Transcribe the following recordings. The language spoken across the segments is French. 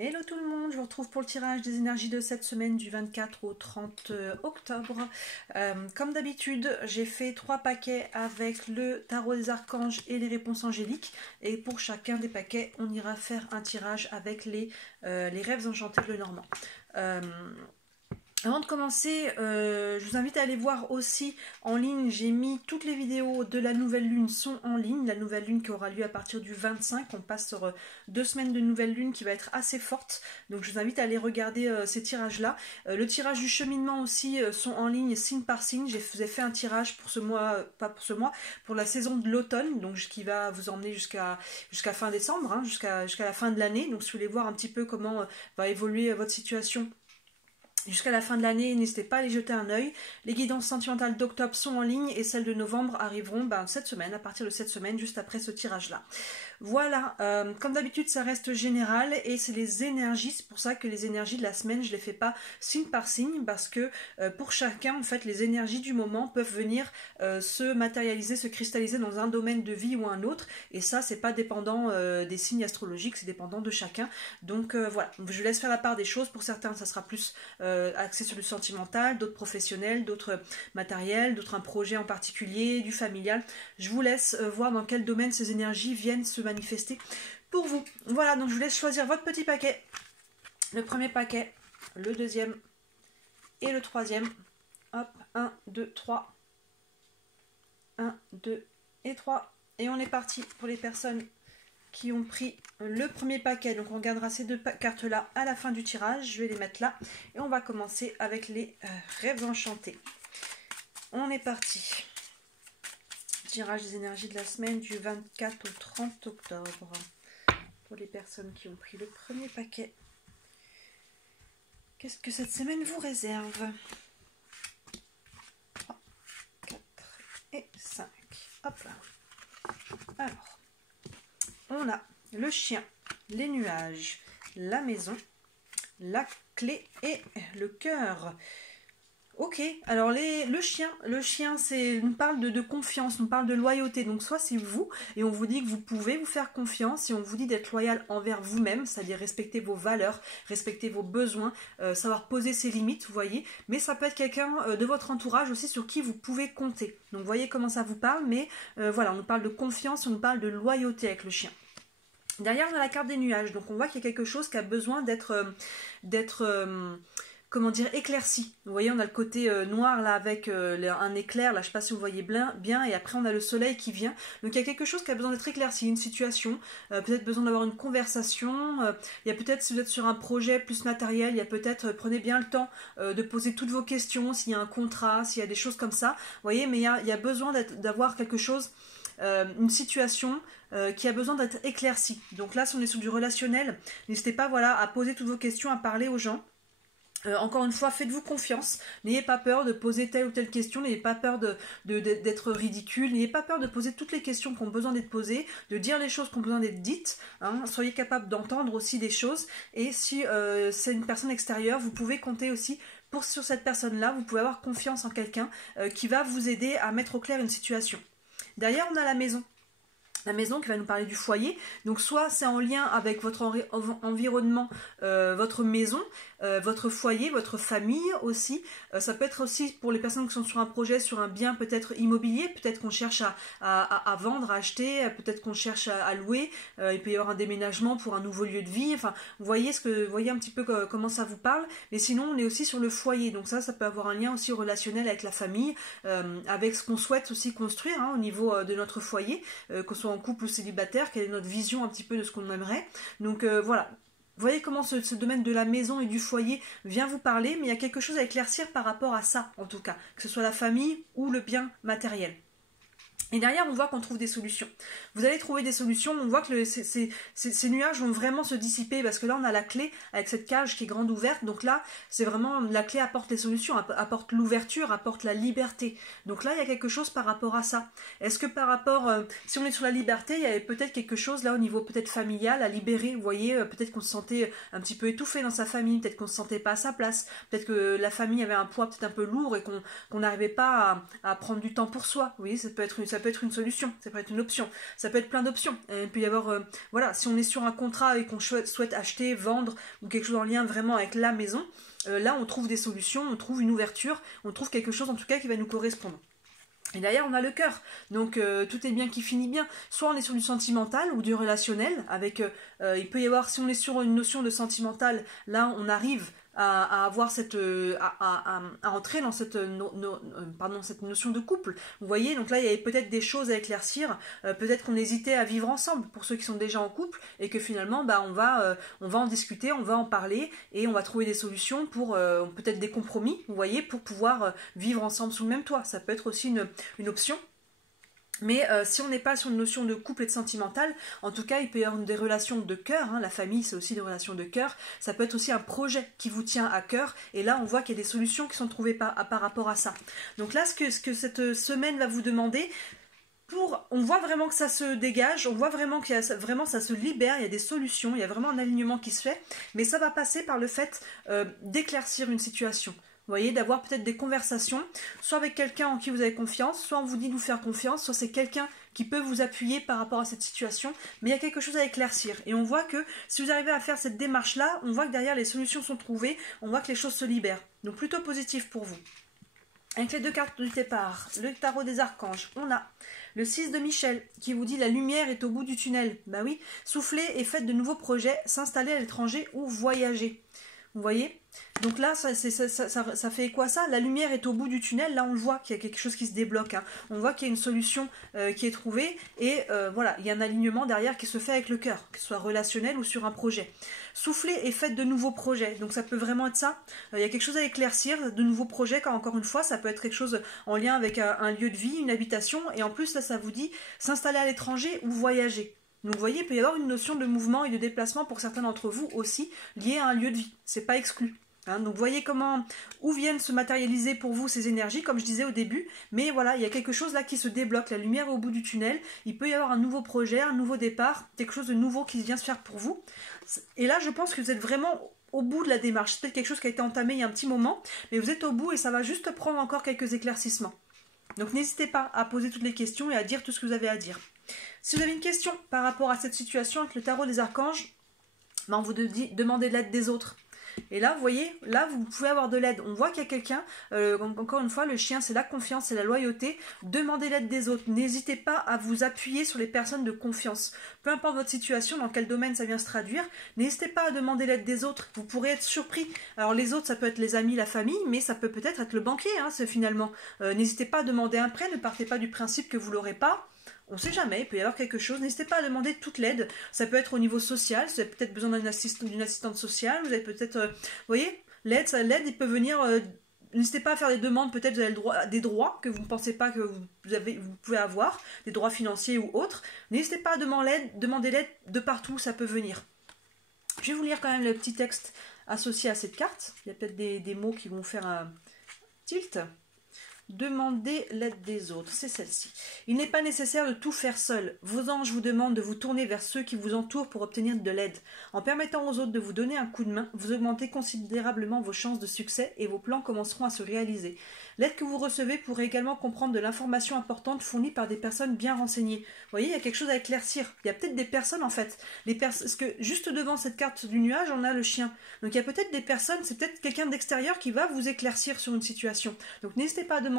Hello tout le monde, je vous retrouve pour le tirage des énergies de cette semaine du 24 au 30 octobre. Comme d'habitude, j'ai fait 3 paquets avec le tarot des archanges et les réponses angéliques. Et pour chacun des paquets, on ira faire un tirage avec les rêves enchantés de Lenormand. Avant de commencer, je vous invite à aller voir aussi en ligne, j'ai mis toutes les vidéos de la nouvelle lune sont en ligne, la nouvelle lune qui aura lieu à partir du 25, on passe sur 2 semaines de nouvelle lune qui va être assez forte, donc je vous invite à aller regarder ces tirages là. Le tirage du cheminement aussi sont en ligne signe par signe, je vous ai fait un tirage pour ce mois, pas pour ce mois, pour la saison de l'automne, donc qui va vous emmener jusqu'à fin décembre, hein, jusqu'à la fin de l'année, donc si vous voulez voir un petit peu comment va évoluer votre situation jusqu'à la fin de l'année, n'hésitez pas à aller jeter un œil. Les guidances sentimentales d'octobre sont en ligne et celles de novembre arriveront cette semaine, à partir de cette semaine, juste après ce tirage-là. Voilà, comme d'habitude, ça reste général et c'est les énergies. C'est pour ça que les énergies de la semaine, je ne les fais pas signe par signe parce que pour chacun, en fait, les énergies du moment peuvent venir se matérialiser, se cristalliser dans un domaine de vie ou un autre. Et ça, c'est pas dépendant des signes astrologiques, c'est dépendant de chacun. Donc voilà, je vous laisse faire la part des choses. Pour certains, ça sera plus axé sur le sentimental, d'autres professionnels, d'autres matériels, d'autres un projet en particulier, du familial. Je vous laisse voir dans quel domaine ces énergies viennent se manifester pour vous. Voilà, donc je vous laisse choisir votre petit paquet. Le premier paquet, le deuxième et le troisième. Hop, 1, 2, 3. 1, 2 et 3. Et on est parti pour les personnes qui ont pris le premier paquet. Donc on regardera ces deux cartes là à la fin du tirage. Je vais les mettre là et on va commencer avec les rêves enchantés. On est parti. Tirage des énergies de la semaine du 24 au 30 octobre pour les personnes qui ont pris le premier paquet. Qu'est-ce que cette semaine vous réserve? 3, 4 et 5. Hop là. Alors, on a le chien, les nuages, la maison, la clé et le cœur. Ok, alors le chien nous parle de confiance, nous parle de loyauté. Donc soit c'est vous et on vous dit que vous pouvez vous faire confiance et on vous dit d'être loyal envers vous-même, c'est-à-dire respecter vos valeurs, respecter vos besoins, savoir poser ses limites, vous voyez. Mais ça peut être quelqu'un de votre entourage aussi sur qui vous pouvez compter. Donc vous voyez comment ça vous parle, mais voilà, on nous parle de confiance, on nous parle de loyauté avec le chien. Derrière on a la carte des nuages, donc on voit qu'il y a quelque chose qui a besoin d'être comment dire, éclairci. Vous voyez, on a le côté noir là avec un éclair, là je ne sais pas si vous voyez bien, et après on a le soleil qui vient. Donc il y a quelque chose qui a besoin d'être éclairci, une situation, peut-être besoin d'avoir une conversation, il y a peut-être, si vous êtes sur un projet plus matériel, il y a peut-être, prenez bien le temps de poser toutes vos questions, s'il y a un contrat, s'il y a des choses comme ça, vous voyez, mais il y a besoin d'avoir quelque chose, une situation qui a besoin d'être éclaircie. Donc là, si on est sur du relationnel, n'hésitez pas voilà, à poser toutes vos questions, à parler aux gens. Encore une fois, faites-vous confiance, n'ayez pas peur de poser telle ou telle question, n'ayez pas peur d'être ridicule, n'ayez pas peur de poser toutes les questions qui ont besoin d'être posées, de dire les choses qui ont besoin d'être dites, hein. Soyez capable d'entendre aussi des choses, et si c'est une personne extérieure, vous pouvez compter aussi sur cette personne-là, vous pouvez avoir confiance en quelqu'un qui va vous aider à mettre au clair une situation. Derrière, on a la maison. La maison qui va nous parler du foyer, donc soit c'est en lien avec votre environnement, votre maison, votre foyer, votre famille aussi, ça peut être aussi pour les personnes qui sont sur un projet, sur un bien peut-être immobilier, peut-être qu'on cherche à vendre, à acheter, peut-être qu'on cherche à louer, il peut y avoir un déménagement pour un nouveau lieu de vie, enfin vous voyez un petit peu comment ça vous parle, mais sinon on est aussi sur le foyer, donc ça peut avoir un lien aussi relationnel avec la famille, avec ce qu'on souhaite aussi construire hein, au niveau de notre foyer, qu'on soit en couple ou célibataire, quelle est notre vision un petit peu de ce qu'on aimerait. Donc voilà, vous voyez comment ce domaine de la maison et du foyer vient vous parler, mais il y a quelque chose à éclaircir par rapport à ça, en tout cas, que ce soit la famille ou le bien matériel. Et derrière, on voit qu'on trouve des solutions. Vous allez trouver des solutions, on voit que ces nuages vont vraiment se dissiper, parce que là, on a la clé avec cette cage qui est grande ouverte. Donc là, c'est vraiment, la clé apporte les solutions, apporte l'ouverture, apporte la liberté. Donc là, il y a quelque chose par rapport à ça. Est-ce que par rapport, si on est sur la liberté, il y avait peut-être quelque chose là au niveau peut-être familial à libérer. Vous voyez, peut-être qu'on se sentait un petit peu étouffé dans sa famille, peut-être qu'on ne se sentait pas à sa place, peut-être que la famille avait un poids peut-être un peu lourd et qu'on n'arrivait pas à prendre du temps pour soi. Vous voyez, ça peut ça peut être une solution, ça peut être une option, ça peut être plein d'options. Il peut y avoir, voilà, si on est sur un contrat et qu'on souhaite acheter, vendre ou quelque chose en lien vraiment avec la maison, là on trouve des solutions, on trouve une ouverture, on trouve quelque chose en tout cas qui va nous correspondre. Et derrière, on a le cœur. Donc, tout est bien qui finit bien. Soit on est sur du sentimental ou du relationnel. Avec, il peut y avoir, si on est sur une notion de sentimental, là, on arrive à avoir cette, à entrer dans cette, cette notion de couple. Vous voyez, donc là, il y avait peut-être des choses à éclaircir. Peut-être qu'on hésitait à vivre ensemble pour ceux qui sont déjà en couple et que finalement, bah, on va en discuter, on va en parler et on va trouver des solutions pour peut-être des compromis, vous voyez, pour pouvoir vivre ensemble sous le même toit. Ça peut être aussi une option. Mais si on n'est pas sur une notion de couple et de sentimental, en tout cas, il peut y avoir des relations de cœur. La famille, c'est aussi des relations de cœur. Ça peut être aussi un projet qui vous tient à cœur. Et là, on voit qu'il y a des solutions qui sont trouvées par rapport à ça. Donc là, ce que cette semaine va vous demander, on voit vraiment que ça se dégage, on voit vraiment qu'il y a vraiment ça se libère, il y a des solutions, il y a vraiment un alignement qui se fait. Mais ça va passer par le fait d'éclaircir une situation. Vous voyez, d'avoir peut-être des conversations, soit avec quelqu'un en qui vous avez confiance, soit on vous dit de vous faire confiance, soit c'est quelqu'un qui peut vous appuyer par rapport à cette situation, mais il y a quelque chose à éclaircir. Et on voit que si vous arrivez à faire cette démarche-là, on voit que derrière les solutions sont trouvées, on voit que les choses se libèrent. Donc plutôt positif pour vous. Avec les deux cartes du départ, le tarot des archanges, on a le 6 de Michel qui vous dit la lumière est au bout du tunnel. Bah oui, soufflez et faites de nouveaux projets, s'installer à l'étranger ou voyager. Vous voyez? Donc là, ça fait quoi ça? La lumière est au bout du tunnel, là on le voit qu'il y a quelque chose qui se débloque. On voit qu'il y a une solution qui est trouvée et voilà, il y a un alignement derrière qui se fait avec le cœur, que ce soit relationnel ou sur un projet. Soufflez et faites de nouveaux projets, donc ça peut vraiment être ça. Il y a quelque chose à éclaircir, de nouveaux projets, car encore une fois, ça peut être quelque chose en lien avec un lieu de vie, une habitation, et en plus là ça vous dit s'installer à l'étranger ou voyager. Donc vous voyez, il peut y avoir une notion de mouvement et de déplacement pour certains d'entre vous aussi, lié à un lieu de vie, c'est pas exclu. Donc vous voyez où viennent se matérialiser pour vous ces énergies, comme je disais au début, mais voilà, il y a quelque chose là qui se débloque, la lumière est au bout du tunnel, il peut y avoir un nouveau projet, un nouveau départ, quelque chose de nouveau qui vient se faire pour vous. Et là, je pense que vous êtes vraiment au bout de la démarche, c'est peut-être quelque chose qui a été entamé il y a un petit moment, mais vous êtes au bout et ça va juste prendre encore quelques éclaircissements. Donc n'hésitez pas à poser toutes les questions et à dire tout ce que vous avez à dire. Si vous avez une question par rapport à cette situation avec le tarot des archanges, on vous dit demandez de l'aide des autres. Et là, vous voyez, là, vous pouvez avoir de l'aide. On voit qu'il y a quelqu'un, encore une fois, le chien, c'est la confiance, c'est la loyauté. Demandez l'aide des autres. N'hésitez pas à vous appuyer sur les personnes de confiance. Peu importe votre situation, dans quel domaine ça vient se traduire, n'hésitez pas à demander l'aide des autres. Vous pourrez être surpris. Alors, les autres, ça peut être les amis, la famille, mais ça peut peut-être être le banquier, finalement. N'hésitez pas à demander un prêt, ne partez pas du principe que vous ne l'aurez pas. On ne sait jamais, il peut y avoir quelque chose. N'hésitez pas à demander toute l'aide. Ça peut être au niveau social, vous avez peut-être besoin d'une assistante sociale, vous avez peut-être... vous voyez, l'aide, il peut venir... N'hésitez pas à faire des demandes, peut-être vous avez des droits que vous ne pensez pas que vous pouvez avoir, des droits financiers ou autres. N'hésitez pas à demander l'aide de partout, ça peut venir. Je vais vous lire quand même le petit texte associé à cette carte. Il y a peut-être des mots qui vont faire un tilt. Demandez l'aide des autres, c'est celle-ci. Il n'est pas nécessaire de tout faire seul. Vos anges vous demandent de vous tourner vers ceux qui vous entourent pour obtenir de l'aide. En permettant aux autres de vous donner un coup de main, vous augmentez considérablement vos chances de succès et vos plans commenceront à se réaliser. L'aide que vous recevez pourrait également comprendre de l'information importante fournie par des personnes bien renseignées. Vous voyez, il y a quelque chose à éclaircir. Il y a peut-être des personnes en fait. Parce que juste devant cette carte du nuage, on a le chien. Donc il y a peut-être des personnes, c'est peut-être quelqu'un d'extérieur qui va vous éclaircir sur une situation. Donc n'hésitez pas à demander.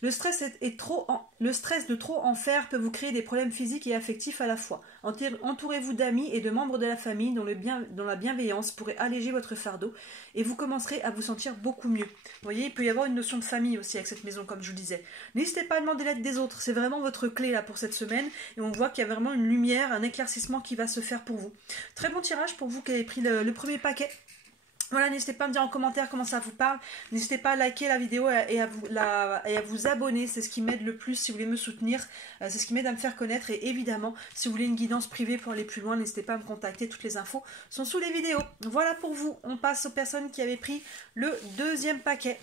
Le stress de trop en faire peut vous créer des problèmes physiques et affectifs à la fois. Entourez-vous d'amis et de membres de la famille dont la bienveillance pourrait alléger votre fardeau et vous commencerez à vous sentir beaucoup mieux. Vous voyez, il peut y avoir une notion de famille aussi avec cette maison, comme je vous disais. N'hésitez pas à demander l'aide des autres, c'est vraiment votre clé là pour cette semaine et on voit qu'il y a vraiment une lumière, un éclaircissement qui va se faire pour vous. Très bon tirage pour vous qui avez pris le premier paquet. Voilà, n'hésitez pas à me dire en commentaire comment ça vous parle. N'hésitez pas à liker la vidéo et à vous abonner. C'est ce qui m'aide le plus si vous voulez me soutenir. C'est ce qui m'aide à me faire connaître. Et évidemment, si vous voulez une guidance privée pour aller plus loin, n'hésitez pas à me contacter. Toutes les infos sont sous les vidéos. Voilà pour vous. On passe aux personnes qui avaient pris le deuxième paquet.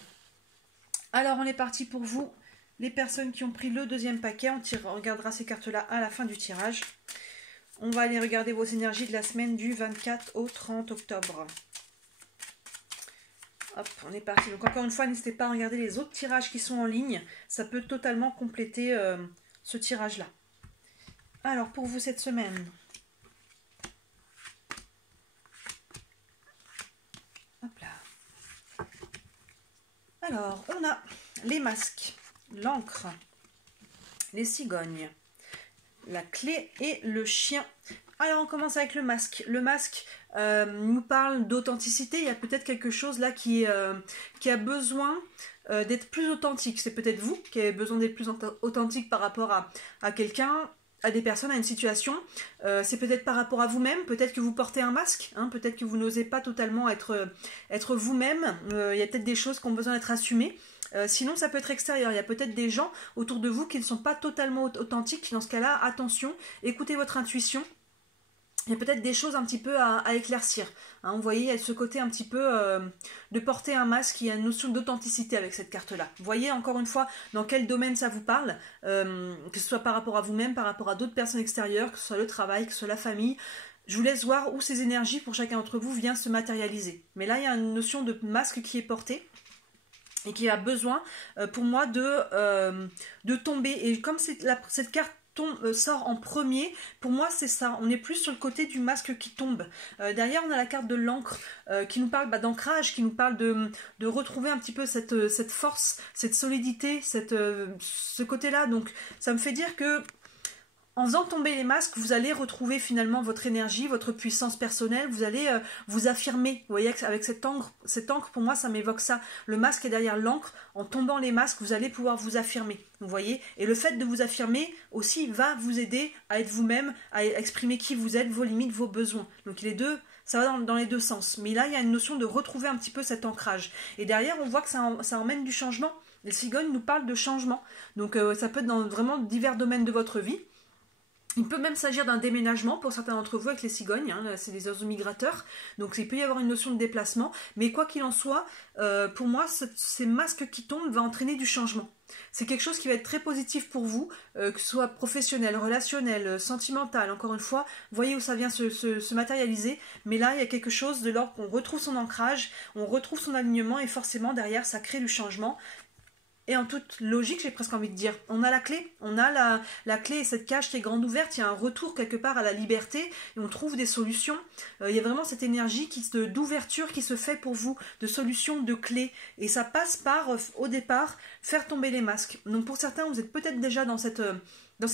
Alors, on est parti pour vous. Les personnes qui ont pris le deuxième paquet, on regardera ces cartes-là à la fin du tirage. On va aller regarder vos énergies de la semaine du 24 au 30 octobre. Hop, on est parti. Donc encore une fois, n'hésitez pas à regarder les autres tirages qui sont en ligne. Ça peut totalement compléter ce tirage-là. Alors, pour vous cette semaine. Hop là. Alors, on a les masques, l'encre, les cigognes, la clé et le chien. Alors, on commence avec le masque. Le masque nous parle d'authenticité. Il y a peut-être quelque chose là qui a besoin d'être plus authentique. C'est peut-être vous qui avez besoin d'être plus authentique par rapport à quelqu'un, à des personnes, à une situation. C'est peut-être par rapport à vous-même. Peut-être que vous portez un masque. Hein, peut-être que vous n'osez pas totalement être vous-même. Il y a peut-être des choses qui ont besoin d'être assumées. Sinon, ça peut être extérieur. Il y a peut-être des gens autour de vous qui ne sont pas totalement authentiques. Dans ce cas-là, attention, écoutez votre intuition. Il y a peut-être des choses un petit peu à éclaircir. Hein, vous voyez, il y a ce côté un petit peu de porter un masque, il y a une notion d'authenticité avec cette carte-là. Vous voyez, encore une fois, dans quel domaine ça vous parle, que ce soit par rapport à vous-même, par rapport à d'autres personnes extérieures, que ce soit le travail, que ce soit la famille. Je vous laisse voir où ces énergies, pour chacun d'entre vous, vient se matérialiser. Mais là, il y a une notion de masque qui est portée et qui a besoin, pour moi, de tomber. Et comme cette carte sort en premier, pour moi c'est ça, on est plus sur le côté du masque qui tombe. Derrière on a la carte de l'encre qui nous parle d'ancrage, qui nous parle de retrouver un petit peu cette force, cette solidité, ce côté là. Donc ça me fait dire que en faisant tomber les masques, vous allez retrouver finalement votre énergie, votre puissance personnelle, vous allez vous affirmer. Vous voyez, avec cette encre, pour moi, ça m'évoque ça. Le masque est derrière l'encre. En tombant les masques, vous allez pouvoir vous affirmer. Vous voyez, et le fait de vous affirmer aussi va vous aider à être vous-même, à exprimer qui vous êtes, vos limites, vos besoins. Donc les deux, ça va dans les deux sens. Mais là, il y a une notion de retrouver un petit peu cet ancrage. Et derrière, on voit que ça emmène du changement. Les cigognes nous parlent de changement. Donc ça peut être dans vraiment divers domaines de votre vie. Il peut même s'agir d'un déménagement pour certains d'entre vous avec les cigognes, hein, c'est des oiseaux migrateurs, donc il peut y avoir une notion de déplacement, mais quoi qu'il en soit, pour moi, ces masques qui tombent va entraîner du changement. C'est quelque chose qui va être très positif pour vous, que ce soit professionnel, relationnel, sentimental, encore une fois, voyez où ça vient se matérialiser, mais là il y a quelque chose de l'ordre qu'on retrouve son ancrage, on retrouve son alignement et forcément derrière ça crée du changement. Et en toute logique, j'ai presque envie de dire, on a la clé, on a la clé et cette cage qui est grande ouverte, il y a un retour quelque part à la liberté et on trouve des solutions. Il y a vraiment cette énergie d'ouverture qui se fait pour vous, de solutions, de clés. Et ça passe par, au départ, faire tomber les masques. Donc pour certains, vous êtes peut-être déjà dans cette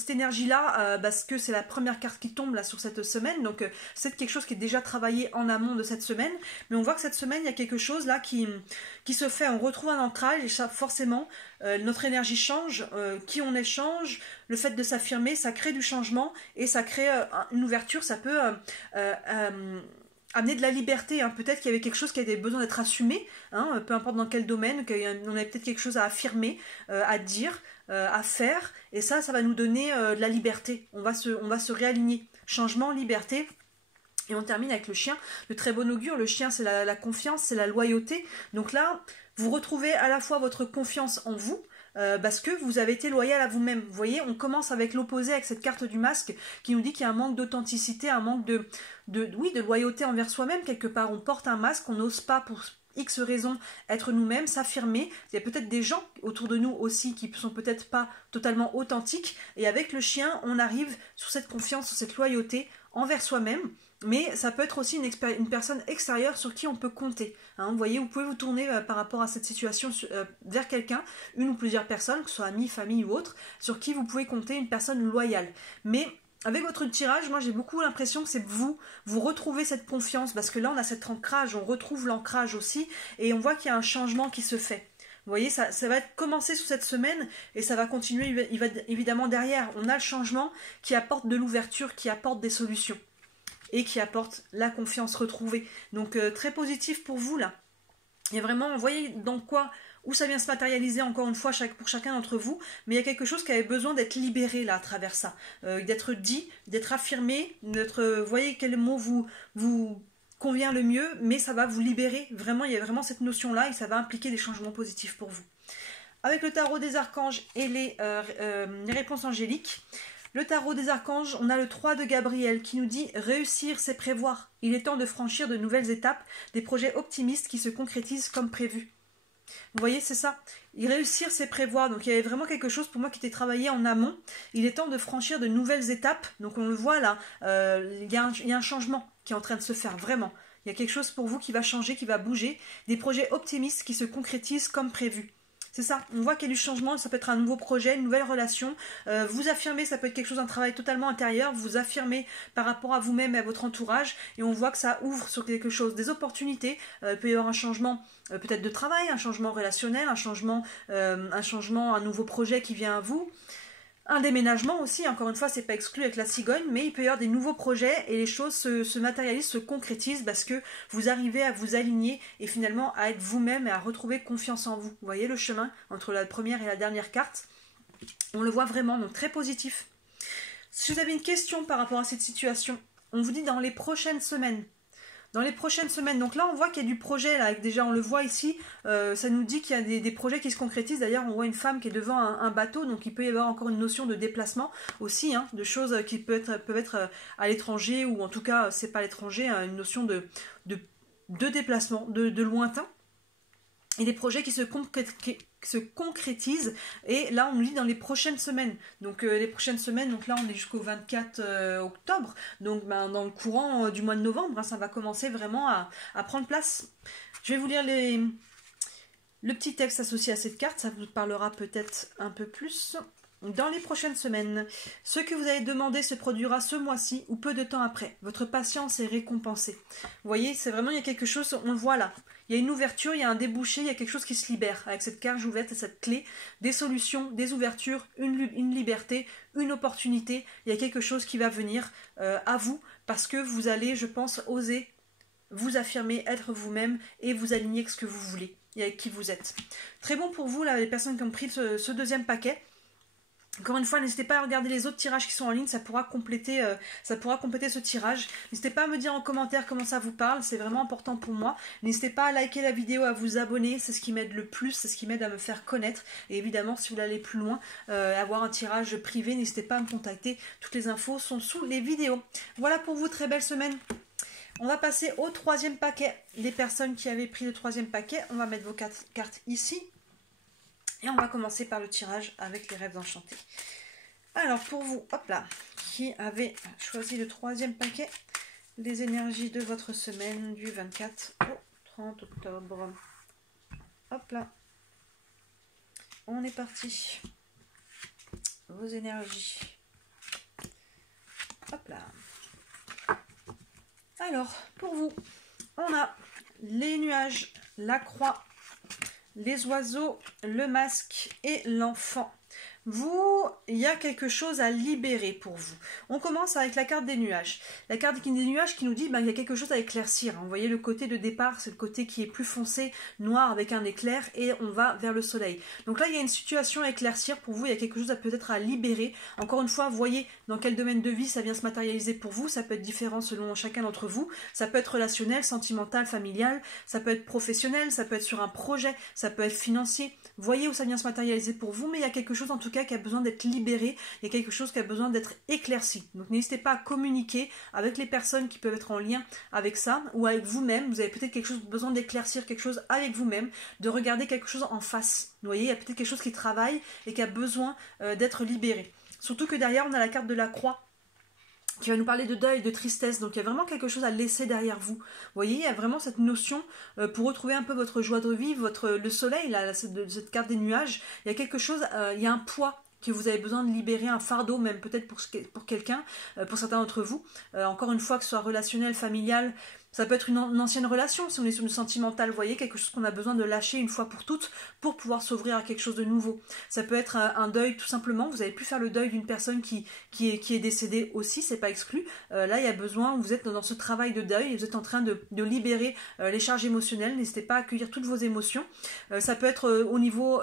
énergie-là, parce que c'est la première carte qui tombe là sur cette semaine, donc c'est quelque chose qui est déjà travaillé en amont de cette semaine, mais on voit que cette semaine, il y a quelque chose là qui se fait, on retrouve un ancrage, et ça, forcément, notre énergie change, qui on est change, le fait de s'affirmer, ça crée du changement, et ça crée une ouverture, ça peut amener de la liberté, hein. Peut-être qu'il y avait quelque chose qui avait besoin d'être assumé, hein, peu importe dans quel domaine, qu'on avait peut-être quelque chose à affirmer, à dire, à faire, et ça va nous donner de la liberté, on va se réaligner, changement, liberté. Et on termine avec le chien, de très bon augure. Le chien, c'est la confiance, c'est la loyauté. Donc là, vous retrouvez à la fois votre confiance en vous, parce que vous avez été loyal à vous-même. Vous voyez, on commence avec l'opposé, avec cette carte du masque, qui nous dit qu'il y a un manque d'authenticité, un manque de loyauté envers soi-même. Quelque part, on porte un masque, on n'ose pas pour X raisons être nous-mêmes, s'affirmer. Il y a peut-être des gens autour de nous aussi qui sont peut-être pas totalement authentiques. Et avec le chien, on arrive sur cette confiance, sur cette loyauté envers soi-même. Mais ça peut être aussi une personne extérieure sur qui on peut compter. Hein, vous voyez, vous pouvez vous tourner par rapport à cette situation vers quelqu'un, une ou plusieurs personnes, que ce soit amis, famille ou autre, sur qui vous pouvez compter, une personne loyale. Mais avec votre tirage, moi j'ai beaucoup l'impression que c'est vous retrouvez cette confiance, parce que là on a cet ancrage, on retrouve l'ancrage aussi, et on voit qu'il y a un changement qui se fait. Vous voyez, ça va commencer sous cette semaine, et ça va continuer, il va évidemment derrière. On a le changement qui apporte de l'ouverture, qui apporte des solutions, et qui apporte la confiance retrouvée. Donc très positif pour vous là. Et vraiment, vous voyez où ça vient se matérialiser encore une fois pour chacun d'entre vous, mais il y a quelque chose qui avait besoin d'être libéré là à travers ça, d'être dit, d'être affirmé, vous voyez quel mot vous convient le mieux, mais ça va vous libérer, vraiment, il y a vraiment cette notion là et ça va impliquer des changements positifs pour vous. Avec le tarot des archanges et les réponses angéliques, le tarot des archanges, on a le 3 de Gabriel qui nous dit « Réussir, c'est prévoir. Il est temps de franchir de nouvelles étapes, des projets optimistes qui se concrétisent comme prévu. » Vous voyez, c'est ça. Y réussir, c'est prévoir. Donc il y avait vraiment quelque chose pour moi qui était travaillé en amont. Il est temps de franchir de nouvelles étapes. Donc on le voit là, il y a un changement qui est en train de se faire, vraiment. Il y a quelque chose pour vous qui va changer, qui va bouger. Des projets optimistes qui se concrétisent comme prévu. C'est ça, on voit qu'il y a du changement, ça peut être un nouveau projet, une nouvelle relation. Vous affirmez, ça peut être quelque chose, un travail totalement intérieur. Vous affirmez par rapport à vous-même et à votre entourage. Et on voit que ça ouvre sur quelque chose, des opportunités. Il peut y avoir un changement peut-être de travail, un changement relationnel, un changement, un nouveau projet qui vient à vous. Un déménagement aussi, encore une fois, c'est pas exclu avec la cigogne, mais il peut y avoir des nouveaux projets et les choses se matérialisent, se concrétisent parce que vous arrivez à vous aligner et finalement à être vous-même et à retrouver confiance en vous. Vous voyez le chemin entre la première et la dernière carte? On le voit vraiment, donc très positif. Si vous avez une question par rapport à cette situation, on vous dit dans les prochaines semaines. Dans les prochaines semaines, donc là on voit qu'il y a du projet, là, déjà on le voit ici, ça nous dit qu'il y a des projets qui se concrétisent. D'ailleurs on voit une femme qui est devant un bateau, donc il peut y avoir encore une notion de déplacement aussi, hein, de choses qui peuvent être à l'étranger, ou en tout cas c'est pas à l'étranger, hein, une notion de déplacement, de lointain. Et des projets qui se concrétisent, et là on nous dit dans les prochaines semaines. Donc les prochaines semaines, donc là on est jusqu'au 24 octobre, donc dans le courant du mois de novembre, hein, ça va commencer vraiment à prendre place. Je vais vous lire le petit texte associé à cette carte, ça vous parlera peut-être un peu plus. Dans les prochaines semaines, ce que vous avez demandé se produira ce mois-ci ou peu de temps après. Votre patience est récompensée. Vous voyez, c'est vraiment, il y a quelque chose, on le voit là. Il y a une ouverture, il y a un débouché, il y a quelque chose qui se libère. Avec cette carte ouverte et cette clé, des solutions, des ouvertures, une liberté, une opportunité. Il y a quelque chose qui va venir à vous parce que vous allez, je pense, oser vous affirmer, être vous-même et vous aligner avec ce que vous voulez et avec qui vous êtes. Très bon pour vous, là, les personnes qui ont pris ce deuxième paquet. Encore une fois, n'hésitez pas à regarder les autres tirages qui sont en ligne, ça pourra compléter ce tirage. N'hésitez pas à me dire en commentaire comment ça vous parle, c'est vraiment important pour moi. N'hésitez pas à liker la vidéo, à vous abonner, c'est ce qui m'aide le plus, c'est ce qui m'aide à me faire connaître. Et évidemment, si vous voulez aller plus loin, avoir un tirage privé, n'hésitez pas à me contacter. Toutes les infos sont sous les vidéos. Voilà pour vous, très belle semaine. On va passer au troisième paquet. Les personnes qui avaient pris le troisième paquet, on va mettre vos cartes ici. Et on va commencer par le tirage avec les rêves enchantés. Alors pour vous, hop là, qui avez choisi le troisième paquet, les énergies de votre semaine du 24 au 30 octobre. Hop là. On est parti. Vos énergies. Hop là. Alors, pour vous, on a les nuages, la croix, les oiseaux, le masque et l'enfant. Vous, il y a quelque chose à libérer pour vous. On commence avec la carte des nuages. La carte des nuages qui nous dit il y a quelque chose à éclaircir. Vous voyez le côté de départ, c'est le côté qui est plus foncé, noir avec un éclair, et on va vers le soleil. Donc là, il y a une situation à éclaircir pour vous, il y a quelque chose peut-être à libérer. Encore une fois, vous voyez dans quel domaine de vie ça vient se matérialiser pour vous. Ça peut être différent selon chacun d'entre vous. Ça peut être relationnel, sentimental, familial. Ça peut être professionnel, ça peut être sur un projet, ça peut être financier. Vous voyez où ça vient se matérialiser pour vous, mais il y a quelque chose en tout cas qui a besoin d'être libéré, il y a quelque chose qui a besoin d'être éclairci. Donc n'hésitez pas à communiquer avec les personnes qui peuvent être en lien avec ça, ou avec vous-même. Vous avez peut-être quelque chose, besoin d'éclaircir quelque chose avec vous-même, de regarder quelque chose en face. Vous voyez, il y a peut-être quelque chose qui travaille et qui a besoin d'être libéré. Surtout que derrière, on a la carte de la croix, qui va nous parler de deuil, de tristesse. Donc il y a vraiment quelque chose à laisser derrière vous. Vous voyez, il y a vraiment cette notion pour retrouver un peu votre joie de vivre, le soleil, là, cette carte des nuages. Il y a quelque chose, il y a un poids que vous avez besoin de libérer, un fardeau même peut-être pour quelqu'un, pour certains d'entre vous. Encore une fois, que ce soit relationnel, familial, ça peut être une ancienne relation, si on est sur le sentimental, vous voyez, quelque chose qu'on a besoin de lâcher une fois pour toutes pour pouvoir s'ouvrir à quelque chose de nouveau. Ça peut être un deuil tout simplement, vous avez pu faire le deuil d'une personne qui est décédée aussi, c'est pas exclu. Là, il y a besoin, vous êtes dans ce travail de deuil et vous êtes en train de libérer les charges émotionnelles, n'hésitez pas à accueillir toutes vos émotions. Ça peut être au niveau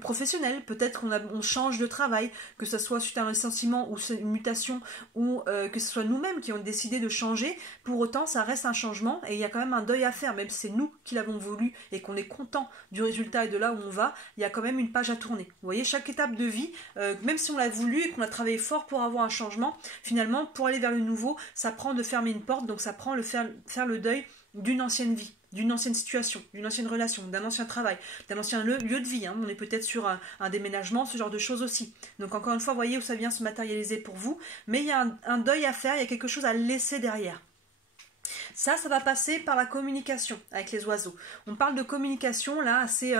professionnel, peut-être on change de travail, que ce soit suite à un licenciement ou une mutation, ou que ce soit nous-mêmes qui ont décidé de changer. Pour autant, ça reste un changement et il y a quand même un deuil à faire, même si c'est nous qui l'avons voulu et qu'on est content du résultat et de là où on va, il y a quand même une page à tourner. Vous voyez, chaque étape de vie, même si on l'a voulu et qu'on a travaillé fort pour avoir un changement, finalement, pour aller vers le nouveau, ça prend de fermer une porte, donc ça prend faire le deuil d'une ancienne vie. d'une ancienne situation, d'une ancienne relation, d'un ancien travail, d'un ancien lieu de vie. On est peut-être sur un déménagement, ce genre de choses aussi. Donc encore une fois, voyez où ça vient se matérialiser pour vous. Mais il y a un deuil à faire, il y a quelque chose à laisser derrière. Ça va passer par la communication avec les oiseaux. On parle de communication là assez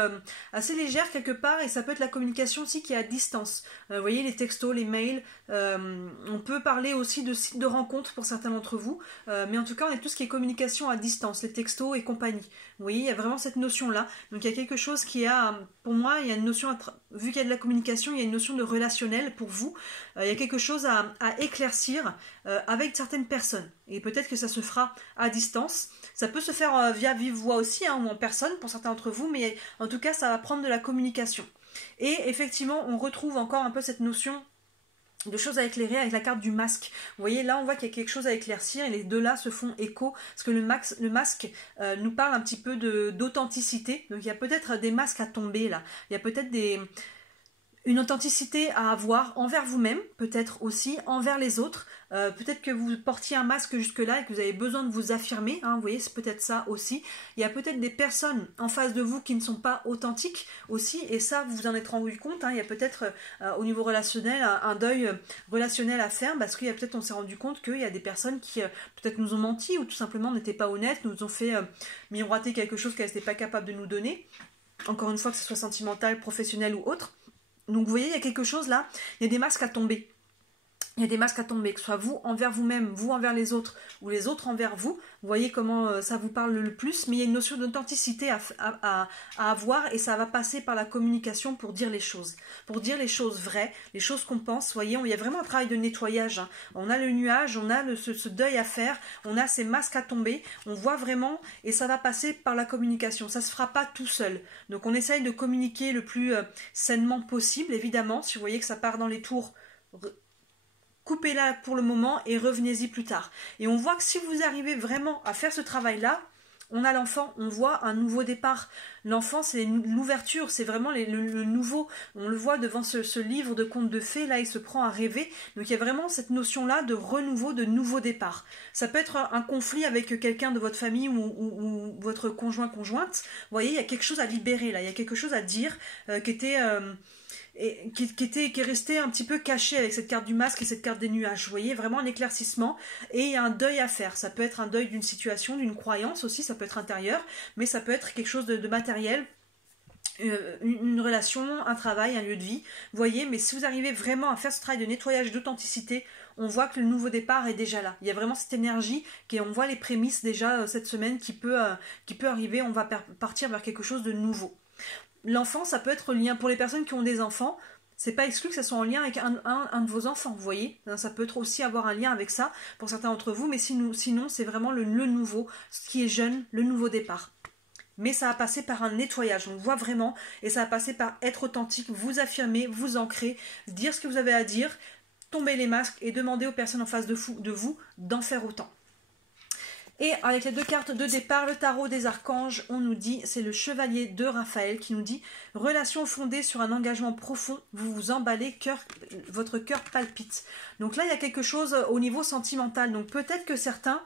légère quelque part, et ça peut être la communication aussi qui est à distance. Vous voyez, les textos, les mails, on peut parler aussi de sites de rencontres pour certains d'entre vous, mais en tout cas on est tout ce qui est communication à distance, les textos et compagnie. Vous voyez, il y a vraiment cette notion-là. Donc il y a quelque chose qui a, pour moi, il y a une notion, vu qu'il y a de la communication, il y a une notion de relationnel pour vous. Il y a quelque chose à éclaircir avec certaines personnes. Et peut-être que ça se fera à distance. Ça peut se faire via vive voix aussi, ou en personne pour certains d'entre vous, mais en tout cas, ça va prendre de la communication. Et effectivement, on retrouve encore un peu cette notion de choses à éclairer avec la carte du masque. Vous voyez, là on voit qu'il y a quelque chose à éclaircir, et les deux là se font écho, parce que le masque nous parle un petit peu d'authenticité. Donc il y a peut-être des masques à tomber là, il y a peut-être une authenticité à avoir envers vous-même, peut-être aussi envers les autres. Peut-être que vous portiez un masque jusque-là et que vous avez besoin de vous affirmer, vous voyez, c'est peut-être ça aussi. Il y a peut-être des personnes en face de vous qui ne sont pas authentiques aussi, et ça, vous vous en êtes rendu compte. Il y a peut-être au niveau relationnel un deuil relationnel à faire, parce qu'il y a peut-être, on s'est rendu compte qu'il y a des personnes qui peut-être nous ont menti, ou tout simplement n'étaient pas honnêtes, nous ont fait miroiter quelque chose qu'elles n'étaient pas capables de nous donner. Encore une fois, que ce soit sentimental, professionnel ou autre. Donc vous voyez, il y a quelque chose là, il y a des masques à tomber. Il y a des masques à tomber, que ce soit vous envers vous-même, vous envers les autres, ou les autres envers vous. Vous voyez comment ça vous parle le plus, mais il y a une notion d'authenticité à avoir, et ça va passer par la communication pour dire les choses vraies, les choses qu'on pense. Vous voyez, il y a vraiment un travail de nettoyage. On a le nuage, on a ce deuil à faire, on a ces masques à tomber, on voit vraiment, et ça va passer par la communication. Ça ne se fera pas tout seul. Donc on essaye de communiquer le plus sainement possible, évidemment. Si vous voyez que ça part dans les tours, coupez-la pour le moment et revenez-y plus tard. Et on voit que si vous arrivez vraiment à faire ce travail-là, on a l'enfant, on voit un nouveau départ. L'enfant, c'est l'ouverture, c'est vraiment le nouveau. On le voit devant ce livre de contes de fées, là, il se prend à rêver. Donc il y a vraiment cette notion-là de renouveau, de nouveau départ. Ça peut être un conflit avec quelqu'un de votre famille ou votre conjointe. Vous voyez, il y a quelque chose à libérer, là. Il y a quelque chose à dire qui est resté un petit peu caché avec cette carte du masque et cette carte des nuages. Vous voyez, vraiment un éclaircissement, et il y a un deuil à faire. Ça peut être un deuil d'une situation, d'une croyance aussi, ça peut être intérieur, mais ça peut être quelque chose de matériel, une relation, un travail, un lieu de vie. Vous voyez, mais si vous arrivez vraiment à faire ce travail de nettoyage, d'authenticité, on voit que le nouveau départ est déjà là. Il y a vraiment cette énergie, on voit les prémices déjà cette semaine qui peut arriver, on va partir vers quelque chose de nouveau. L'enfant, ça peut être lien pour les personnes qui ont des enfants. C'est pas exclu que ça soit en lien avec un de vos enfants, vous voyez. Ça peut aussi avoir un lien avec ça pour certains d'entre vous, mais sinon c'est vraiment le nouveau, ce qui est jeune, le nouveau départ. Mais ça va passer par un nettoyage, on le voit vraiment, et ça va passer par être authentique, vous affirmer, vous ancrer, dire ce que vous avez à dire, tomber les masques et demander aux personnes en face de vous d'en faire autant. Et avec les deux cartes de départ, le tarot des archanges, on nous dit, c'est le chevalier de Raphaël qui nous dit « Relation fondée sur un engagement profond, vous vous emballez, votre cœur palpite ». Donc là, il y a quelque chose au niveau sentimental. Donc peut-être que certains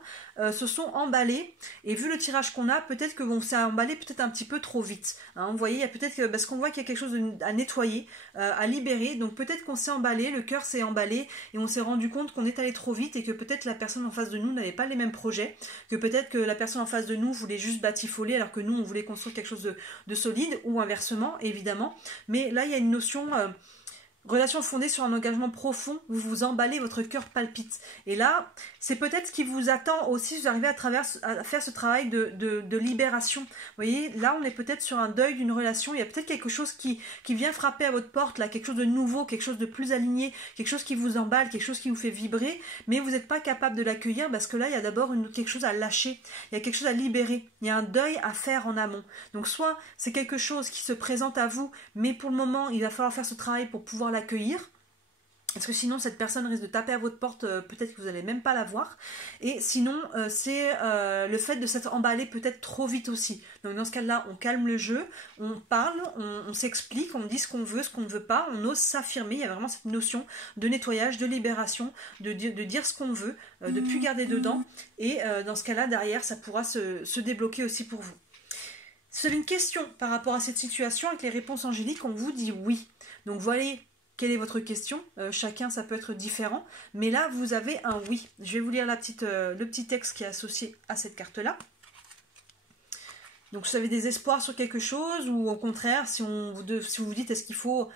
se sont emballés, et vu le tirage qu'on a, peut-être qu'on s'est emballé peut-être un petit peu trop vite. Vous voyez, il y a peut-être que, parce qu'on voit qu'il y a quelque chose à nettoyer, à libérer, donc peut-être qu'on s'est emballé, le cœur s'est emballé, et on s'est rendu compte qu'on est allé trop vite, et que peut-être la personne en face de nous n'avait pas les mêmes projets, que peut-être que la personne en face de nous voulait juste batifoler, alors que nous, on voulait construire quelque chose de solide, ou inversement, évidemment. Mais là, il y a une notion... relation fondée sur un engagement profond, vous vous emballez, votre cœur palpite. Et là, c'est peut-être ce qui vous attend aussi, vous arrivez à faire ce travail de libération. Vous voyez, là, on est peut-être sur un deuil d'une relation, il y a peut-être quelque chose qui vient frapper à votre porte, là, quelque chose de nouveau, quelque chose de plus aligné, quelque chose qui vous emballe, quelque chose qui vous fait vibrer, mais vous n'êtes pas capable de l'accueillir, parce que là, il y a d'abord quelque chose à lâcher, il y a quelque chose à libérer, il y a un deuil à faire en amont. Donc soit c'est quelque chose qui se présente à vous, mais pour le moment, il va falloir faire ce travail pour pouvoir l'accueillir. Parce que sinon, cette personne risque de taper à votre porte, peut-être que vous n'allez même pas la voir. Et sinon, c'est le fait de s'être emballé peut-être trop vite aussi. Donc dans ce cas-là, on calme le jeu, on parle, on s'explique, on dit ce qu'on veut, ce qu'on ne veut pas, on ose s'affirmer. Il y a vraiment cette notion de nettoyage, de libération, de dire ce qu'on veut, de ne plus garder dedans. Et dans ce cas-là, derrière, ça pourra se débloquer aussi pour vous. Si vous avez une question par rapport à cette situation, avec les réponses angéliques, on vous dit oui. Donc voyez... Quelle est votre question? Chacun, ça peut être différent. Mais là, vous avez un oui. Je vais vous lire le petit texte qui est associé à cette carte-là. Donc, si vous avez des espoirs sur quelque chose, ou au contraire, si vous vous dites est-ce qu'il faut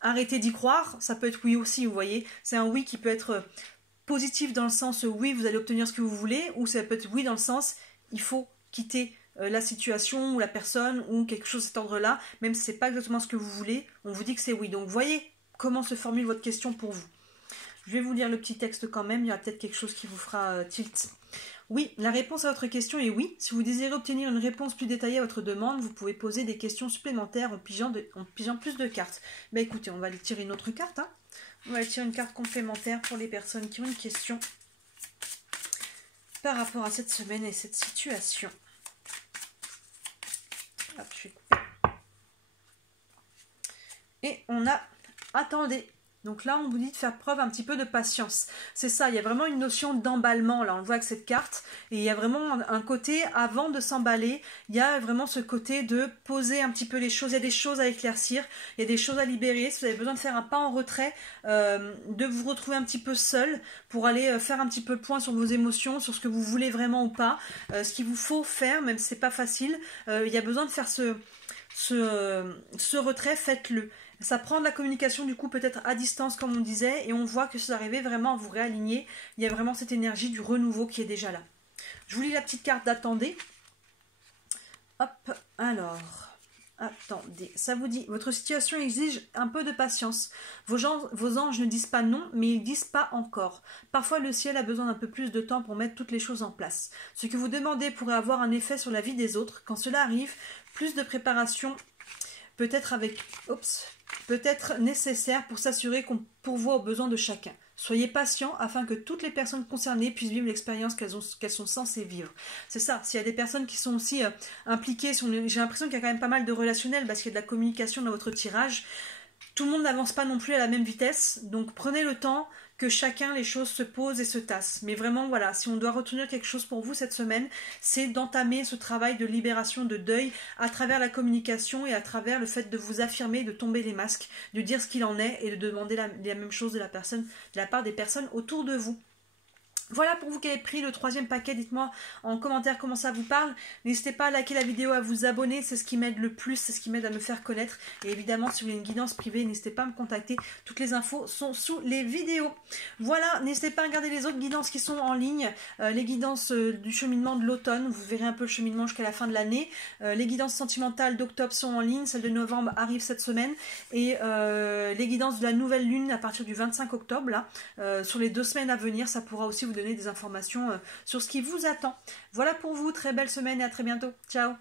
arrêter d'y croire, ça peut être oui aussi, vous voyez. C'est un oui qui peut être positif dans le sens oui, vous allez obtenir ce que vous voulez, ou ça peut être oui dans le sens il faut quitter la situation ou la personne ou quelque chose de cet ordre-là, même si ce n'est pas exactement ce que vous voulez, on vous dit que c'est oui. Donc, voyez comment se formule votre question pour vous. Je vais vous lire le petit texte quand même, il y aura peut-être quelque chose qui vous fera tilt. Oui, la réponse à votre question est oui. Si vous désirez obtenir une réponse plus détaillée à votre demande, vous pouvez poser des questions supplémentaires en pigeant plus de cartes. Ben écoutez, on va aller tirer une autre carte. On va aller tirer une carte complémentaire pour les personnes qui ont une question par rapport à cette semaine et cette situation. Hop, je vais couper. Et on a... Attendez, donc là on vous dit de faire preuve un petit peu de patience. C'est ça, il y a vraiment une notion d'emballement, là on le voit avec cette carte. Et il y a vraiment un côté, avant de s'emballer, il y a vraiment ce côté de poser un petit peu les choses. Il y a des choses à éclaircir, il y a des choses à libérer. Si vous avez besoin de faire un pas en retrait, de vous retrouver un petit peu seul pour aller faire un petit peu le point sur vos émotions, sur ce que vous voulez vraiment ou pas. Ce qu'il vous faut faire, même si c'est pas facile, il y a besoin de faire ce retrait, faites-le. Ça prend de la communication du coup peut-être à distance comme on disait et on voit que si vous arrivez vraiment à vous réaligner, il y a vraiment cette énergie du renouveau qui est déjà là. Je vous lis la petite carte d'attendez. Hop, alors, attendez, ça vous dit, votre situation exige un peu de patience. Vos anges ne disent pas non, mais ils disent pas encore. Parfois le ciel a besoin d'un peu plus de temps pour mettre toutes les choses en place. Ce que vous demandez pourrait avoir un effet sur la vie des autres. Quand cela arrive, plus de préparation peut-être nécessaire pour s'assurer qu'on pourvoit aux besoins de chacun. Soyez patient afin que toutes les personnes concernées puissent vivre l'expérience qu'elles sont censées vivre. C'est ça, s'il y a des personnes qui sont aussi impliquées, j'ai l'impression qu'il y a quand même pas mal de relationnel parce qu'il y a de la communication dans votre tirage. Tout le monde n'avance pas non plus à la même vitesse, donc prenez le temps que chacun les choses se posent et se tassent. Mais vraiment, voilà, si on doit retenir quelque chose pour vous cette semaine, c'est d'entamer ce travail de libération, de deuil, à travers la communication et à travers le fait de vous affirmer, de tomber les masques, de dire ce qu'il en est et de demander la même chose de la part des personnes autour de vous. Voilà pour vous qui avez pris le 3e paquet, dites-moi en commentaire comment ça vous parle. N'hésitez pas à liker la vidéo, à vous abonner, c'est ce qui m'aide le plus, c'est ce qui m'aide à me faire connaître. Et évidemment, si vous voulez une guidance privée, n'hésitez pas à me contacter. Toutes les infos sont sous les vidéos. Voilà, n'hésitez pas à regarder les autres guidances qui sont en ligne. Les guidances du cheminement de l'automne, vous verrez un peu le cheminement jusqu'à la fin de l'année. Les guidances sentimentales d'octobre sont en ligne, celle de novembre arrive cette semaine. Et les guidances de la nouvelle lune à partir du 25 octobre, là, sur les 2 semaines à venir, ça pourra aussi vous donner des informations sur ce qui vous attend. Voilà pour vous, très belle semaine et à très bientôt. Ciao!